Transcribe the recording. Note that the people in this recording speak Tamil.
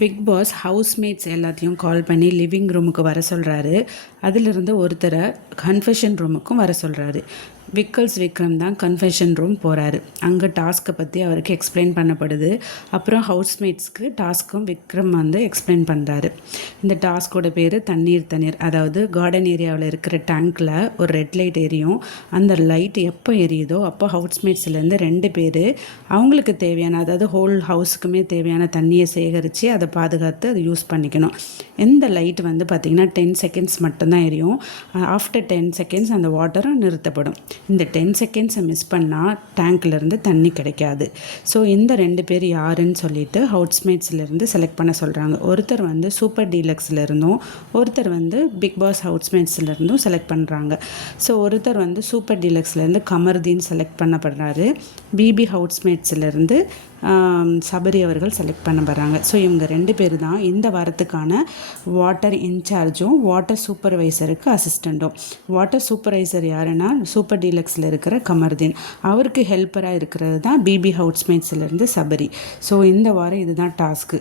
பிக் பாஸ் ஹவுஸ்மேட்ஸ் எல்லாத்தையும் கால் பண்ணி லிவிங் ரூமுக்கு வர சொல்கிறாரு. அதிலிருந்து ஒருத்தரை கன்ஃபெஷன் ரூமுக்கும் வர சொல்கிறாரு. விக்ரம் தான் கன்ஃபெஷன் ரூம் போகிறாரு. அங்கே டாஸ்க்கை பற்றி அவருக்கு எக்ஸ்பிளைன் பண்ணப்படுது. அப்புறம் ஹவுஸ்மேட்ஸ்க்கு டாஸ்க்கும் விக்ரம் எக்ஸ்பிளைன் பண்ணுறாரு. இந்த டாஸ்கோட பேர் தண்ணீர், அதாவது கார்டன் ஏரியாவில் இருக்கிற டேங்க்கில் ஒரு ரெட் லைட் எரியும். அந்த லைட் எப்போ எரியுதோ அப்போ ஹவுஸ்மேட்ஸ்லேருந்து 2 பேர் அவங்களுக்கு தேவையான, அதாவது ஹோல் ஹவுஸுக்குமே தேவையான தண்ணியை சேகரித்து அதை பாதுகாத்து அதை யூஸ் பண்ணிக்கணும். இந்த லைட் பார்த்திங்கன்னா 10 செகண்ட்ஸ் மட்டும்தான் எரியும். ஆஃப்டர் 10 செகண்ட்ஸ் அந்த வாட்டரும் நிறுத்தப்படும். இந்த 10 செகண்ட்ஸை மிஸ் பண்ணால் டேங்க்லேருந்து தண்ணி கிடைக்காது. ஸோ இந்த 2 பேர் யாருன்னு சொல்லிட்டு ஹவுஸ்மேட்ஸ்லேருந்து செலக்ட் பண்ண சொல்கிறாங்க. ஒருத்தர் சூப்பர் டீலக்ஸ்லேருந்தும் ஒருத்தர் பிக் பாஸ் ஹவுஸ்மேட்ஸ்லேருந்தும் செலக்ட் பண்ணுறாங்க. ஸோ ஒருத்தர் சூப்பர் டீலக்ஸ்லேருந்து கமர்தீன் செலக்ட் பண்ணப்படுறாரு. பிபி ஹவுஸ்மேட்ஸ்லேருந்து சபரி அவர்கள் செலக்ட் பண்ணப்படுறாங்க. ஸோ இவங்க 2 பேர் தான் இந்த வாரத்துக்கான வாட்டர் இன்சார்ஜும் வாட்டர் சூப்பர்வைசருக்கு அசிஸ்டண்ட்டும். வாட்டர் சூப்பர்வைசர் யாருன்னா சூப்பர் டீலக்ஸில் இருக்கிற கமர்தீன். அவருக்கு ஹெல்ப்பராக இருக்கிறது தான் பிபி ஹவுஸ்மேட்ஸ்லேருந்து சபரி. ஸோ இந்த வாரம் இதுதான் டாஸ்க்கு.